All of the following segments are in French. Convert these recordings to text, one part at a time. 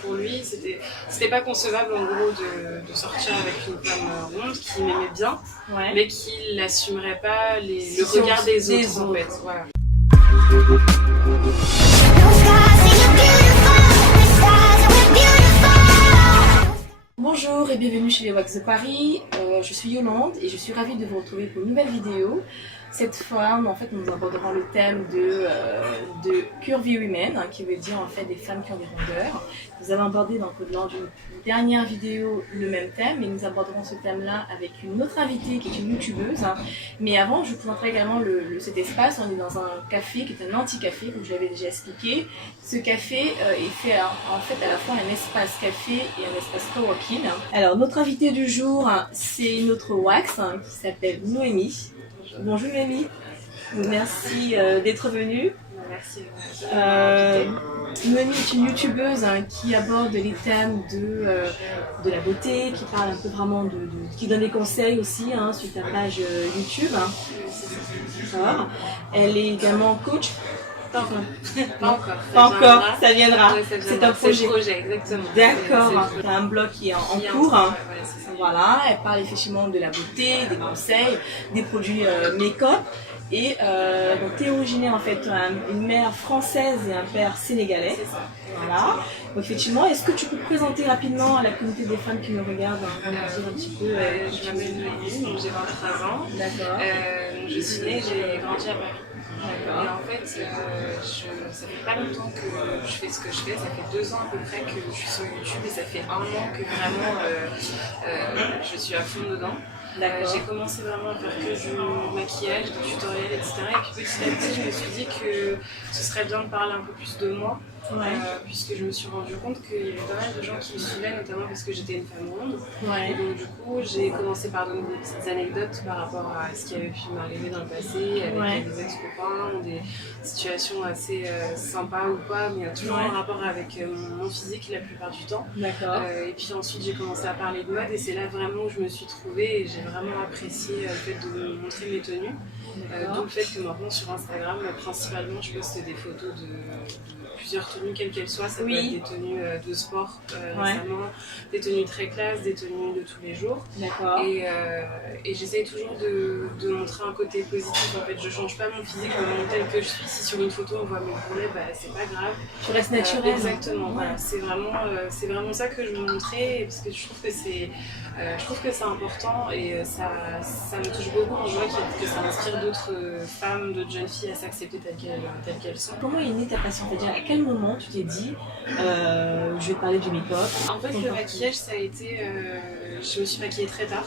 Pour lui, c'était pas concevable en gros de sortir avec une femme ronde qui m'aimait bien, mais qui n'assumerait pas le regard des autres en fait. Voilà. Bonjour et bienvenue chez les Wax de Paris, je suis Yolande et je suis ravie de vous retrouver pour une nouvelle vidéo. Cette fois, en fait, nous aborderons le thème de Curvy Women, qui veut dire en fait des femmes qui ont des rondeurs. Nous avons abordé lors d'une dernière vidéo le même thème et nous aborderons ce thème-là avec une autre invitée qui est une youtubeuse. Mais avant, je vous présenterai également cet espace. On est dans un café qui est un anti-café, comme je l'avais déjà expliqué. Ce café est fait en fait à la fois un espace café et un espace coworking. Alors, notre invitée du jour, c'est notre wax qui s'appelle Noémie. Bonjour Noémie, merci d'être venue. Merci. Noémie est une youtubeuse qui aborde les thèmes de la beauté, qui parle un peu vraiment qui donne des conseils aussi sur ta page YouTube. D'accord. Elle est également coach. Pas encore. Ça viendra. Ouais, c'est un projet. Exactement. D'accord. Il y a un blog qui est en cours. Voilà, elle parle effectivement de la beauté, des conseils, des produits make-up. Et donc tu es originaire en fait, une mère française et un père sénégalais. C'est ça. Voilà. Donc effectivement, est-ce que tu peux te présenter rapidement à la communauté des femmes qui nous regardent, dire un petit peu je m'appelle Noémie, donc j'ai 23 ans. D'accord. Je suis née, j'ai grandi à Paris. D'accord. Et en fait, ça fait pas longtemps que je fais ce que je fais, ça fait 2 ans à peu près que je suis sur YouTube et ça fait 1 an que vraiment je suis à fond dedans. J'ai commencé vraiment à faire que du maquillage, du tutoriel, etc. Et puis petit à petit, je me suis dit que ce serait bien de parler un peu plus de moi. Puisque je me suis rendu compte qu'il y avait pas mal de gens qui me suivaient, notamment parce que j'étais une femme ronde. Et donc du coup, j'ai commencé par donner des petites anecdotes par rapport à ce qui avait pu m'arriver dans le passé, avec des ex-copains, ou des situations assez sympas ou pas, mais il y a toujours un rapport avec mon physique la plupart du temps. Et puis ensuite, j'ai commencé à parler de mode et c'est là vraiment où je me suis trouvée et j'ai vraiment apprécié le fait de montrer mes tenues. D'où le fait que maintenant sur Instagram, principalement, je poste des photos de plusieurs tenues, quelles qu'elles soient. Ça peut être des tenues de sport récemment, des tenues très classe, des tenues de tous les jours. Et j'essaye toujours de montrer un côté positif. En fait, je change pas mon physique tel que je suis. Si sur une photo on voit mes bourrelets, c'est pas grave. Tu restes naturelle. Exactement. Voilà. C'est vraiment ça que je veux montrer parce que je trouve que c'est important et ça me touche beaucoup quand je vois que ça inspire d'autres femmes, d'autres jeunes filles à s'accepter telles qu'elles sont. Comment est née ta passion? C'est-à-dire, à quel moment tu t'es dit je vais parler du make-up? En fait, le maquillage, ça a été. Je me suis maquillée très tard.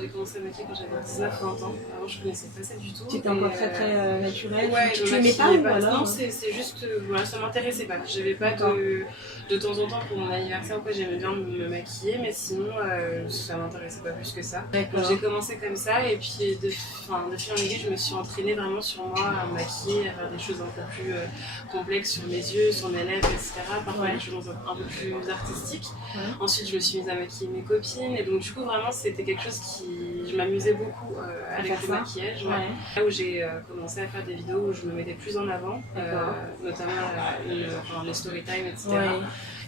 J'ai commencé à maquiller quand j'avais 19-20 ans. Avant, je connaissais pas ça du tout. Tu étais encore très naturelle. Tu aimais pas ou alors? Non, c'est juste. Voilà, ça m'intéressait pas. J'avais pas de temps en temps pour mon anniversaire, j'aimais bien me maquiller, mais sinon, ça m'intéressait pas plus que ça. Donc j'ai commencé comme ça, et puis de fil en aiguille, je me suis entraînée vraiment sur moi à me maquiller, à faire des choses un peu plus complexes sur mes yeux, sur mes lèvres, etc. Parfois des choses un peu plus artistiques. Ensuite, je me suis mise à maquiller mes copines, et donc du coup, vraiment, c'était quelque chose je m'amusais beaucoup avec le maquillage. Là où j'ai commencé à faire des vidéos où je me mettais plus en avant, notamment les story time, etc.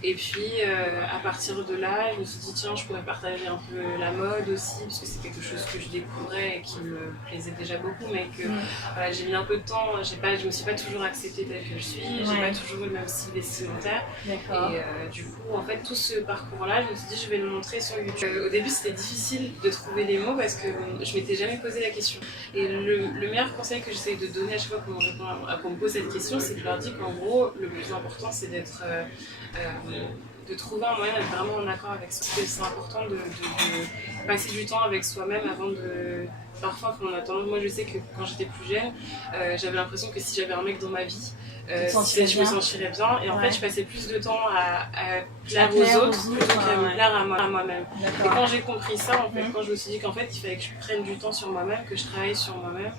Et puis à partir de là, je me suis dit tiens, je pourrais partager un peu la mode aussi, parce que c'est quelque chose que je découvrais et qui me plaisait déjà beaucoup, mais que j'ai mis un peu de temps, je me suis pas toujours acceptée telle que je suis, j'ai pas toujours eu le même style vestimentaire. Et du coup, en fait, tout ce parcours-là, je me suis dit je vais le montrer sur YouTube. Au début, c'était difficile de trouver les mots parce que je m'étais jamais posé la question. Et le meilleur conseil que j'essaie de donner à chaque fois qu'on me pose cette question, c'est que je leur dis qu'en gros, le plus important, c'est de trouver un moyen d'être vraiment en accord avec soi. C'est important de passer du temps avec soi-même avant de... Parfois, on a tendance... Moi, je sais que quand j'étais plus jeune, j'avais l'impression que si j'avais un mec dans ma vie, je me sentirais bien. Et en fait, je passais plus de temps à plaire aux autres plutôt qu'à me plaire à moi-même. Et quand j'ai compris ça, en fait, quand je me suis dit qu'en fait, il fallait que je prenne du temps sur moi-même, que je travaille sur moi-même,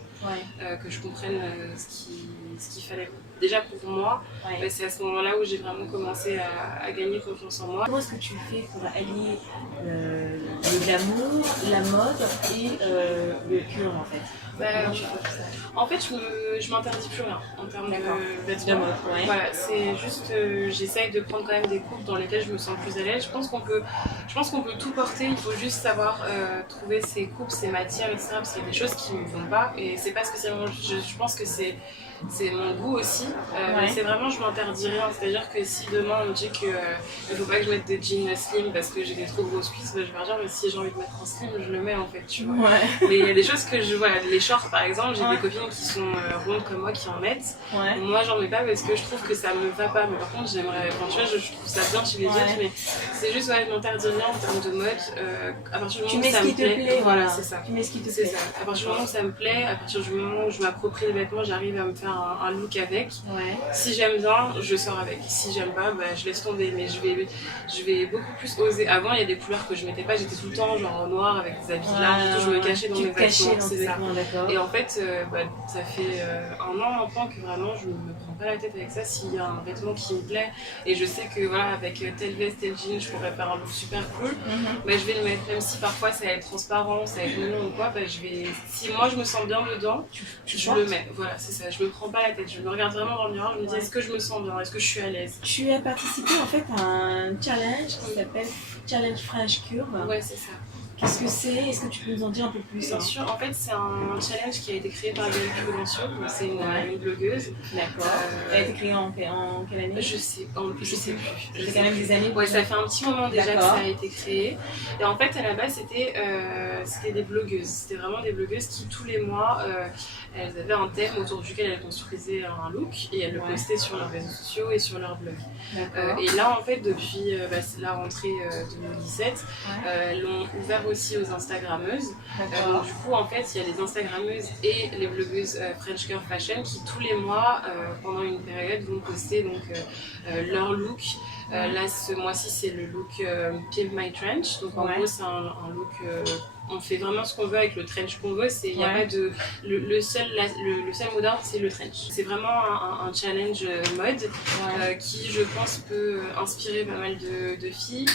que je comprenne ce qu'il fallait déjà pour moi, c'est à ce moment-là où j'ai vraiment commencé à gagner confiance en moi. Comment est-ce que tu fais pour allier le glamour, la mode et le cure en fait? Comment tu fais ça? En fait, je m'interdis plus rien en termes de vêtements. Ouais. Voilà, c'est juste, j'essaye de prendre quand même des coupes dans lesquelles je me sens plus à l'aise. Je pense qu'on peut tout porter, il faut juste savoir trouver ses coupes, ses matières, etc. Parce qu'il y a des choses qui ne me vont pas et c'est pas spécialement. Je pense que c'est mon goût aussi, mais c'est vraiment je m'interdis rien, c'est-à-dire que si demain on me dit qu'il faut pas que je mette des jeans slim parce que j'ai des trop grosses cuisses, bah, je vais dire mais si j'ai envie de mettre un slim je le mets en fait, tu vois. Mais il y a des choses que voilà, les shorts par exemple, j'ai des copines qui sont rondes comme moi qui en mettent, moi j'en mets pas parce que je trouve que ça me va pas, mais par contre j'aimerais, enfin tu vois, je trouve ça bien chez les autres, mais c'est juste je m'interdis rien en termes de mode, à partir du moment où ça me plaît, voilà c'est ça, tu mets ce qui te c'est plaît. ça, à partir du moment où ça me plaît, à partir du moment où je m'approprie les vêtements, j'arrive à me faire un look avec. Si j'aime bien, je sors avec. Si j'aime pas, bah, je laisse tomber. Mais je vais beaucoup plus oser. Avant, il y a des couleurs que je mettais pas. J'étais tout le temps genre en noir avec des habits larges. Je me cachais dans mes vêtements. C'est ça. Et en fait, ça fait un an maintenant que vraiment je me prends pas la tête avec ça. S'il y a un vêtement qui me plaît et je sais que voilà, avec telle veste, tel jean, je pourrais faire un look super cool, bah, je vais le mettre. Même si parfois ça va être transparent, ça va être mignon ou quoi, bah, si moi je me sens bien dedans, je le mets. Voilà, c'est ça. Je me prends pas la tête. Je me regarde vraiment dans le miroir. Je me dis est-ce que je me sens bien, est-ce que je suis à l'aise. Tu as participé en fait à un challenge qui s'appelle Challenge French Curve. Ouais, c'est ça. Qu'est-ce que c'est? Est-ce que tu peux nous en dire un peu plus? Bien sûr, en fait c'est un challenge qui a été créé par Gaëlle Prudencio, c'est une blogueuse. D'accord. Elle a été créée en quelle année? Je sais plus. Ça fait quand même des années. Ouais, ça fait un petit moment déjà que ça a été créé. Et en fait à la base c'était des blogueuses, c'était vraiment des blogueuses qui tous les mois elles avaient un thème autour duquel elles construisaient un look et elles le postaient sur leurs réseaux sociaux et sur leur blog. Et là en fait depuis la rentrée 2017, elles l'ont ouvert aussi aux Instagrammeuses. Donc, du coup, en fait, il y a les Instagrammeuses et les blogueuses French Curve Fashion qui, tous les mois, pendant une période, vont poster donc, leur look. Là, ce mois-ci, c'est le look Pimp My Trench. Donc, en gros, c'est un look. On fait vraiment ce qu'on veut avec le trench qu'on veut. Il y a pas de. Le seul mot d'ordre, c'est le trench. C'est vraiment un challenge mode qui, je pense, peut inspirer pas mal de filles.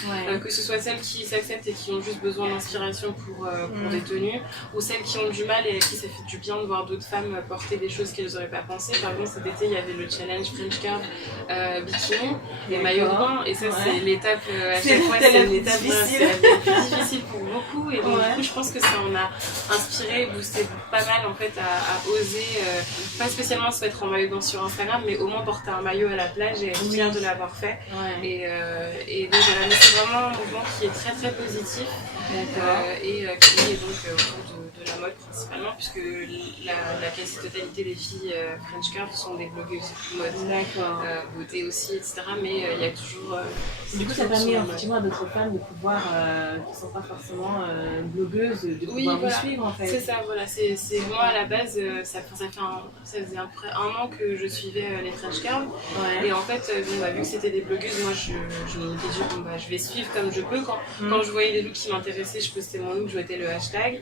Que ce soit celles qui s'acceptent et qui ont juste besoin d'inspiration pour des tenues, ou celles qui ont du mal et à qui ça fait du bien de voir d'autres femmes porter des choses qu'elles n'auraient pas pensé. Par exemple, cet été, il y avait le challenge French Curve bikini, les maillots de bain, et ça, c'est l'étape à chaque fois, c'est l'étape la plus difficile pour beaucoup. Et donc, du coup, je pense que ça en a inspiré, boosté pas mal en fait à oser, pas spécialement se mettre en maillot de bain sur Instagram, mais au moins porter un maillot à la plage et être fière de l'avoir fait. Et donc voilà, mais c'est vraiment un mouvement qui est très très positif et qui est donc autour de la mode principalement, puisque la quasi-totalité des filles French Curve sont des blogueuses mode, beauté aussi, etc. Mais il y a toujours... du coup, ça permet effectivement à d'autres femmes de pouvoir, qui ne sont pas forcément blogueuses, de pouvoir vous suivre en fait. C'est ça, voilà. C'est moi à la base, ça faisait à peu près un an que je suivais les French Curve. Et en fait, vu que c'était des blogueuses, moi je m'étais dit, je vais suivre comme je peux. Quand je voyais des looks qui m'intéressaient, je postais mon look, je mettais le hashtag.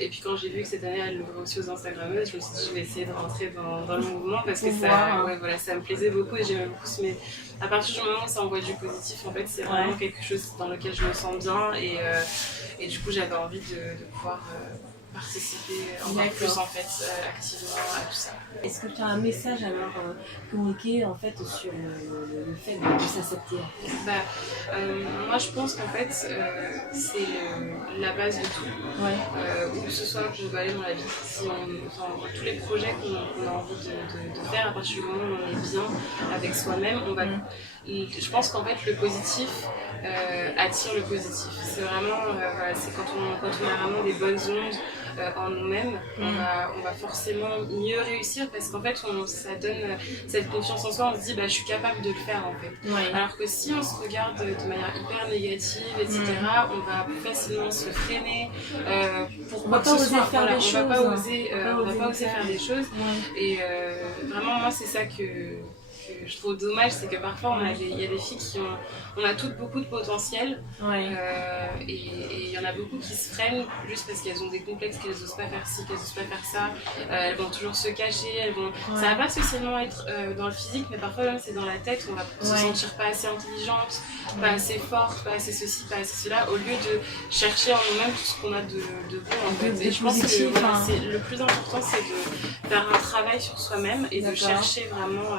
Et puis quand j'ai vu que cette année elle l'ouvrait aussi aux Instagrammeuses, je me suis dit, je vais essayer de rentrer dans le mouvement parce que ça me plaisait beaucoup et j'aimais beaucoup ce métier. À partir du moment où ça envoie du positif, en fait, c'est vraiment quelque chose dans lequel je me sens bien et du coup, j'avais envie de pouvoir participer encore plus en fait activement à tout ça. Est-ce que tu as un message à leur communiquer en fait sur le fait de s'accepter? Moi je pense qu'en fait c'est la base de tout. Où que ce soit global dans la vie, tous les projets qu'on a envie de faire, à partir du moment où on est bien avec soi-même, on va. Je pense qu'en fait le positif attire le positif. C'est vraiment, c'est quand on a vraiment des bonnes ondes en nous-mêmes, on va forcément mieux réussir parce qu'en fait ça donne cette confiance en soi, on se dit je suis capable de le faire en fait. Alors que si on se regarde de manière hyper négative, etc., on va plus facilement se freiner pour quoi que ce soit. On va pas oser faire des choses. Et vraiment moi c'est ça que que je trouve dommage, c'est que parfois il y a des filles on a toutes beaucoup de potentiel, et il y en a beaucoup qui se freinent juste parce qu'elles ont des complexes, qu'elles n'osent pas faire ci, qu'elles n'osent pas faire ça, elles vont toujours se cacher, ça va pas spécialement être dans le physique, mais parfois même c'est dans la tête, on va se sentir pas assez intelligente, pas assez forte, pas assez ceci, pas assez cela, au lieu de chercher en nous-mêmes tout ce qu'on a de bon en fait. Et je pense que le plus important, c'est de faire un travail sur soi-même et de chercher vraiment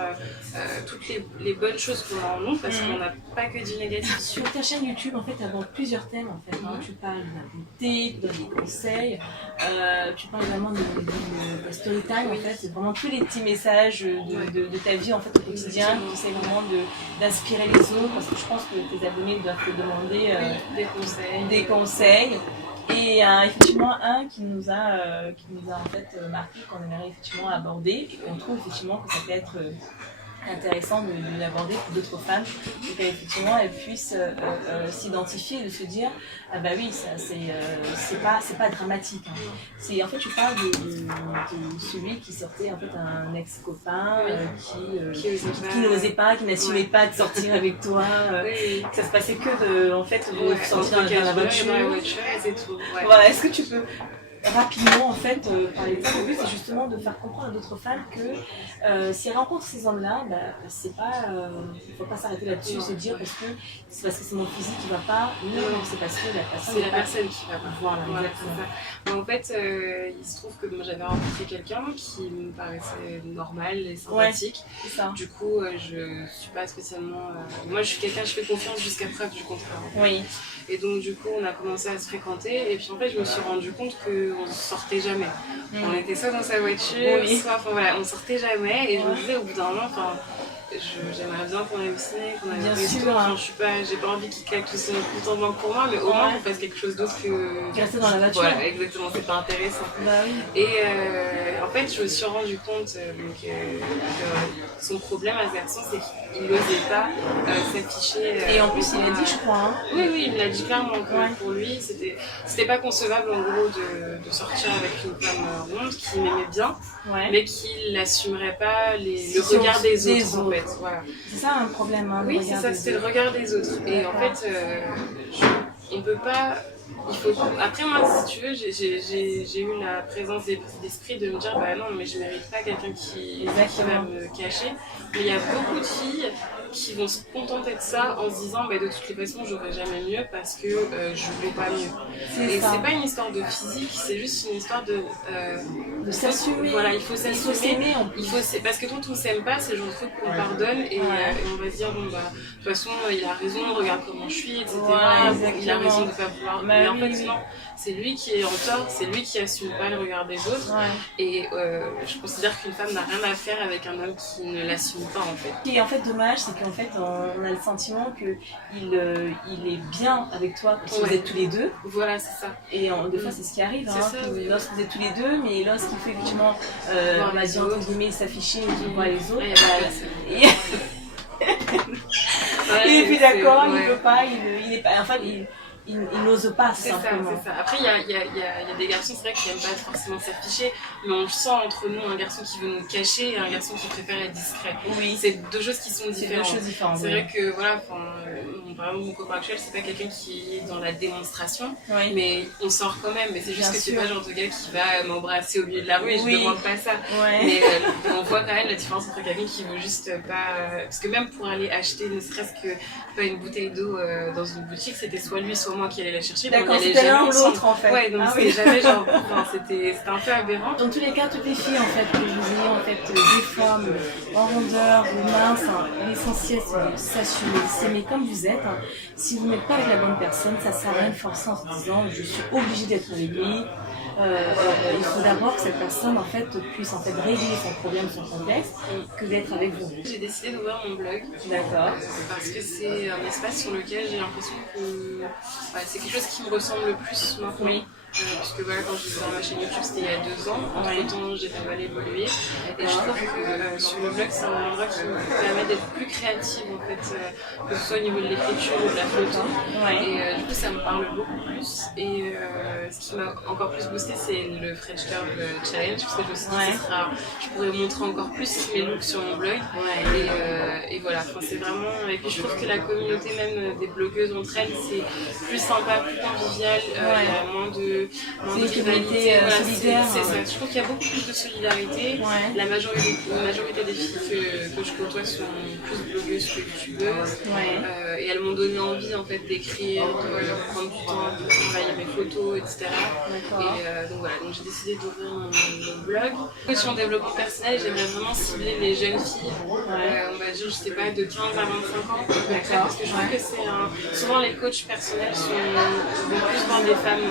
toutes les bonnes choses qu'on a en nous, parce qu'on n'a pas que du négatif. Sur ta chaîne YouTube, en fait, tu abordes plusieurs thèmes. En fait, tu parles de la beauté, tu donnes des conseils, tu parles vraiment de story time. En fait, c'est vraiment tous les petits messages de ta vie en fait, au quotidien. Tu essaies vraiment d'inspirer les autres, parce que je pense que tes abonnés doivent te demander des conseils. Et effectivement, un qui nous a en fait marqué, qu'on aimerait effectivement aborder, et qu'on trouve effectivement que ça peut être intéressant de l'aborder pour d'autres femmes, pour qu'effectivement elles puissent s'identifier et de se dire ah bah oui, ça c'est pas dramatique, hein. C'est en fait, tu parles de celui qui sortait en fait un ex-copain qui n'osait pas, qui n'assumait pas de sortir avec toi, que ça se passait que de sortir dans la voiture, c'est tout. Voilà, est-ce que tu peux rapidement en fait parler de ça? Le but c'est justement de faire comprendre à d'autres femmes que si elles rencontrent ces hommes-là, c'est pas, faut pas s'arrêter là-dessus, se dire c'est parce que c'est mon physique qui va pas. Non, c'est parce que la personne qui va pas. Voilà, c'est ça. En fait, il se trouve que moi j'avais rencontré quelqu'un qui me paraissait normal et sympathique. C'est ça. Du coup, je suis pas spécialement. Moi, je suis quelqu'un, je fais confiance jusqu'à preuve du contraire. Oui. Et donc du coup on a commencé à se fréquenter, et puis en fait je me suis rendu compte qu'on ne sortait jamais. On était soit dans sa voiture, soit on sortait jamais, et je me disais au bout d'un moment, j'aimerais bien qu'on aille au ciné, qu'on aille au resto, j'ai pas envie qu'il claque tout son compte en banque pour moi, mais au moins qu'on fasse quelque chose d'autre que rester dans la voiture. Voilà, exactement, c'est pas intéressant. Et en fait je me suis rendu compte que son problème à ce garçon, c'est qu'il n'osait pas s'afficher. Et en plus il a dit, je crois. Hein. Oui, il me l'a dit clairement que pour lui c'était pas concevable en gros de sortir avec une femme ronde qui m'aimait bien, mais qui n'assumerait pas le regard des autres en fait. Voilà. C'est ça un problème. Hein, oui, c'est ça, c'était le regard des autres. Et en fait, on peut pas. Après, moi, si tu veux, j'ai eu la présence d'esprit de me dire bah non, mais je mérite pas quelqu'un qui va me cacher. Mais il y a beaucoup de filles qui vont se contenter de ça en se disant bah, de toutes les façons j'aurai jamais mieux parce que je vaux pas mieux. Et c'est pas une histoire de physique, c'est juste une histoire de s'assumer. Voilà, il faut s'assumer. Parce que quand on s'aime pas, c'est le genre de truc qu'on pardonne et on va se dire bon bah de toute façon il a raison, regarde comment je suis, etc. Il a raison de pas vouloir. Mais en fait non, c'est lui qui est en tort, c'est lui qui assume pas le regard des autres. Et je considère qu'une femme n'a rien à faire avec un homme qui ne l'assume pas en fait. Ce qui est en fait dommage, c'est qu'en fait on a le sentiment qu'il est bien avec toi parce que vous êtes tous les deux. Voilà, c'est ça. Et des fois c'est ce qui arrive, lorsque vous êtes tous les deux, mais lorsqu'il faut effectivement on va dire entre guillemets s'afficher et voir les autres. Et puis d'accord, il peut pas, il est pas, enfin il n'ose pas simplement. C'est ça. Après il y a des garçons, c'est vrai qui n'aiment pas forcément s'afficher, mais on sent entre nous un garçon qui veut nous cacher et un garçon qui préfère être discret. Oui. C'est deux choses qui sont différentes. C'est vrai que voilà, vraiment mon copain actuel, c'est pas quelqu'un qui est dans la démonstration, mais on sort quand même. Mais c'est juste que c'est pas le genre de gars qui va m'embrasser au milieu de la rue et je demande pas ça. Mais on voit quand même la différence entre quelqu'un qui veut juste pas. Parce que même pour aller acheter ne serait-ce que pas une bouteille d'eau dans une boutique, c'était soit lui soit moi qui allait la chercher. D'accord, c'était l'un ou l'autre en fait. Ouais, donc c'était jamais genre. C'était un peu aberrant. Dans tous les cas, toutes les filles en fait que vous ayez en fait des formes en rondeur ou minces, l'essentiel c'est de s'assumer, s'aimer comme vous êtes. Si vous n'êtes pas avec la bonne personne, ça sert à rien de forcer en se disant je suis obligée d'être avec lui. Il faut d'abord que cette personne en fait puisse en fait régler son problème, son complexe, que d'être avec vous. J'ai décidé d'ouvrir mon blog. D'accord. Parce que c'est un espace sur lequel j'ai l'impression que c'est quelque chose qui me ressemble le plus maintenant. puisque voilà, quand j'ai ouvert ma chaîne YouTube, c'était il y a 2 ans. Entre-temps, j'ai pas mal évolué. Et je trouve que sur le blog, c'est un endroit qui me permet d'être plus créative, en fait, que ce soit au niveau de l'écriture ou de la photo. Et du coup, ça me parle beaucoup plus. Et ce qui m'a encore plus boosté, c'est le French Curve Challenge, parce que je me suis dit je pourrais montrer encore plus mes looks sur mon blog. Et voilà, enfin, c'est vraiment. Et puis je trouve que la communauté même des blogueuses entre elles, c'est plus sympa, plus convivial. Il y a moins de rivalité. Solidaire. C'est ça. Je trouve qu'il y a beaucoup plus de solidarité. La majorité des filles que je côtoie sont plus blogueuses que youtubeuses. Et elles m'ont donné envie en fait d'écrire, de prendre du temps pour travailler mes photos, etc. Et donc voilà, donc j'ai décidé d'ouvrir mon blog. Coach en développement personnel, j'aimerais vraiment cibler les jeunes filles, on va dire, je sais pas, de 15 à 25 ans, parce que je trouve que c'est souvent les coachs personnels vont plus voir des femmes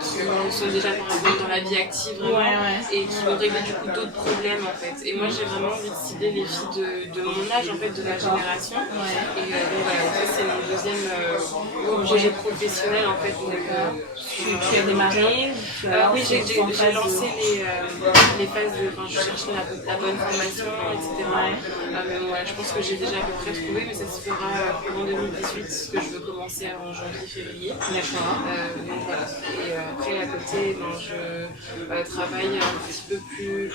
qui sont déjà par exemple dans la vie active vraiment, et qui vont régler du coup d'autres problèmes en fait. Et moi j'ai vraiment envie de cibler les filles de mon âge en fait, de ma génération. Et donc voilà, ça c'est mon deuxième projet professionnel en fait. Tu as démarré oui, j'ai lancé les phases de. Enfin, je cherchais la bonne formation, etc. Mais voilà, je pense que j'ai déjà à peu près trouvé, mais ça se fera en 2018, ce que je veux commencer en janvier-février. Donc voilà. Et après, à côté, je travaille un petit peu plus.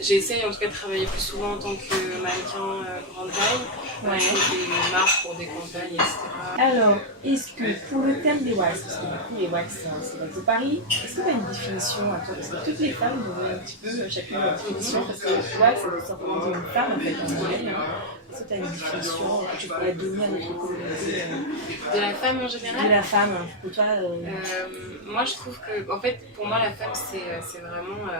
J'essaye en tout cas de travailler plus souvent en tant que mannequin grande taille, pour des marques, pour des campagnes, etc. Alors, est-ce que pour le thème des wax, parce que du coup les wax c'est Wax de Paris, est-ce que tu as une définition à toi? Parce que toutes les femmes ont un petit peu chacune leur définition, parce que wax ça veut simplement dire une femme en fait en moyenne. Est-ce que tu as une définition que tu pourrais donner à notre communauté de la femme en général? De la femme, pour toi moi je trouve que, en fait, pour moi la femme c'est vraiment.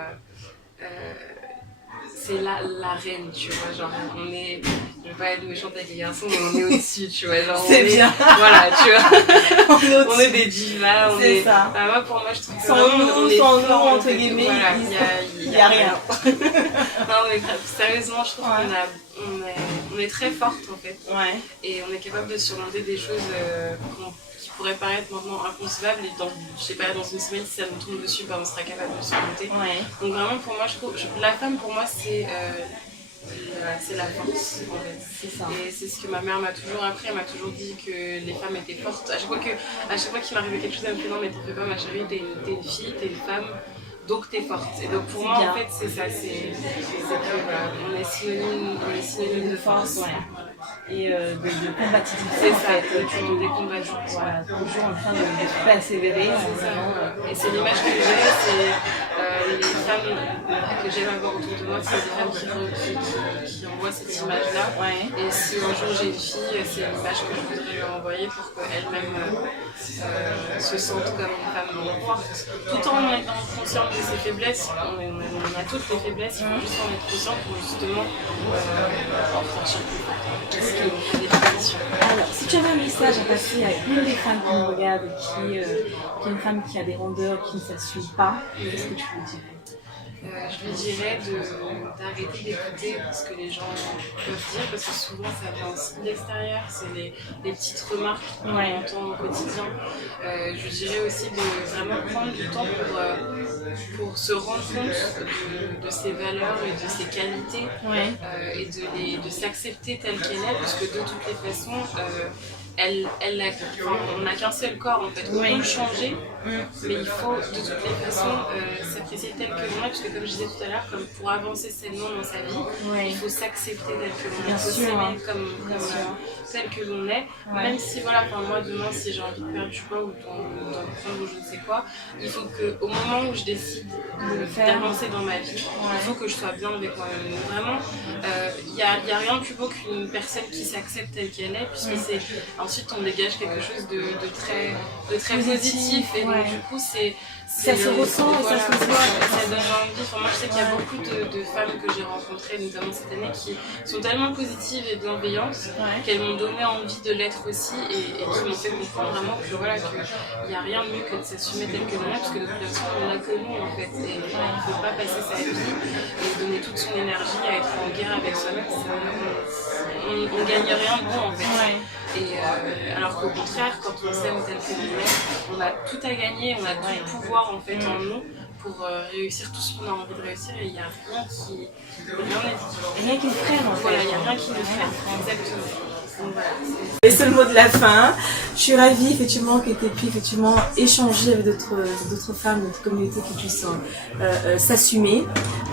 C'est la reine, tu vois, genre on est, je vais pas être méchante avec les garçons, mais on est au-dessus, tu vois, genre c'est bien, voilà, tu vois, on est des divas, c'est ça. Moi pour moi je trouve que sans nous, entre guillemets, voilà, il y a rien. Non mais sérieusement je trouve qu'on est très forte en fait, et on est capable de surmonter des choses qui pourraient paraître maintenant inconcevables, et je sais pas, dans une semaine si ça nous tombe dessus, on sera capable de surmonter. Donc vraiment pour moi je trouve, la femme pour moi c'est la force en fait. C'est ça. Et c'est ce que ma mère m'a toujours appris, elle m'a toujours dit que les femmes étaient fortes. À chaque fois qu'il m'arrivait quelque chose, elle me fait non mais t'en fais pas ma chérie, t'es une fille, t'es une femme, donc t'es forte. Et donc pour moi en fait c'est ça, c'est que voilà, on est synonyme de force. Et de combativité. C'est ça, toujours des combattants. Voilà, toujours en train de persévérer. Et c'est l'image que j'ai, c'est les femmes que j'aime avoir autour de moi, c'est des femmes qui envoient cette image-là. Et si un jour j'ai une fille, c'est l'image que je voudrais lui envoyer pour qu'elle-même se sente comme une femme forte. Tout en étant consciente de ses faiblesses, on a toutes les faiblesses, il faut juste en être conscient pour justement en franchir plus fort. Alors, si tu avais un message à passer à une des femmes qui nous regardent et qui est une femme qui a des rondeurs, qui ne s'assume pas, qu'est-ce que tu lui dirais? Je lui dirais d'arrêter d'écouter ce que les gens peuvent dire, parce que souvent ça vient aussi de l'extérieur, c'est les petites remarques qu'on entend au quotidien. Je lui dirais aussi de vraiment prendre du temps pour se rendre compte de ses valeurs et de ses qualités, et de s'accepter telle qu'elle est, parce que de toutes les façons, on n'a qu'un seul corps en fait, on peut le changer, mais il faut de toutes les façons s'apprécier tel que l'on est, parce que comme je disais tout à l'heure, comme pour avancer sainement dans sa vie, il faut s'accepter tel que l'on est, il faut s'aimer comme tel que l'on est, même si voilà, moi demain si j'ai envie de perdre du poids ou d'en prendre ou je ne sais quoi, il faut qu'au moment où je décide d'avancer dans ma vie, il faut que je sois bien avec moi-même. Donc vraiment, il n'y a rien de plus beau qu'une personne qui s'accepte telle qu'elle est, puisque c'est ensuite on dégage quelque chose de très positif, et donc du coup ça se ressent et ça se voit. Ça donne envie. Enfin, moi je sais qu'il y a beaucoup de femmes que j'ai rencontrées, notamment cette année, qui sont tellement positives et bienveillantes qu'elles m'ont donné envie de l'être aussi, et qui m'ont fait comprendre vraiment que voilà, qu'il n'y a rien de mieux que de s'assumer tel que l'on est, parce que de toute façon on n'a que nous en fait, et il ne faut pas passer sa vie et donner toute son énergie à être en guerre avec soi-même, on ne gagne rien de bon en fait. Alors qu'au contraire, quand on sait où tel que l'on est, on a tout à gagner, on a tout le pouvoir en fait en nous pour réussir tout ce qu'on a envie de réussir et il n'y a rien qui... Rien qui nous freine en fait. Voilà, il n'y a rien qui nous freine, exactement. Donc voilà, et c'est le mot de la fin. Je suis ravie effectivement que tu aies pu effectivement échanger avec d'autres femmes de notre communauté qui puissent s'assumer.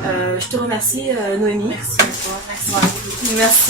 Je te remercie Noémie. merci à toi, merci. Merci.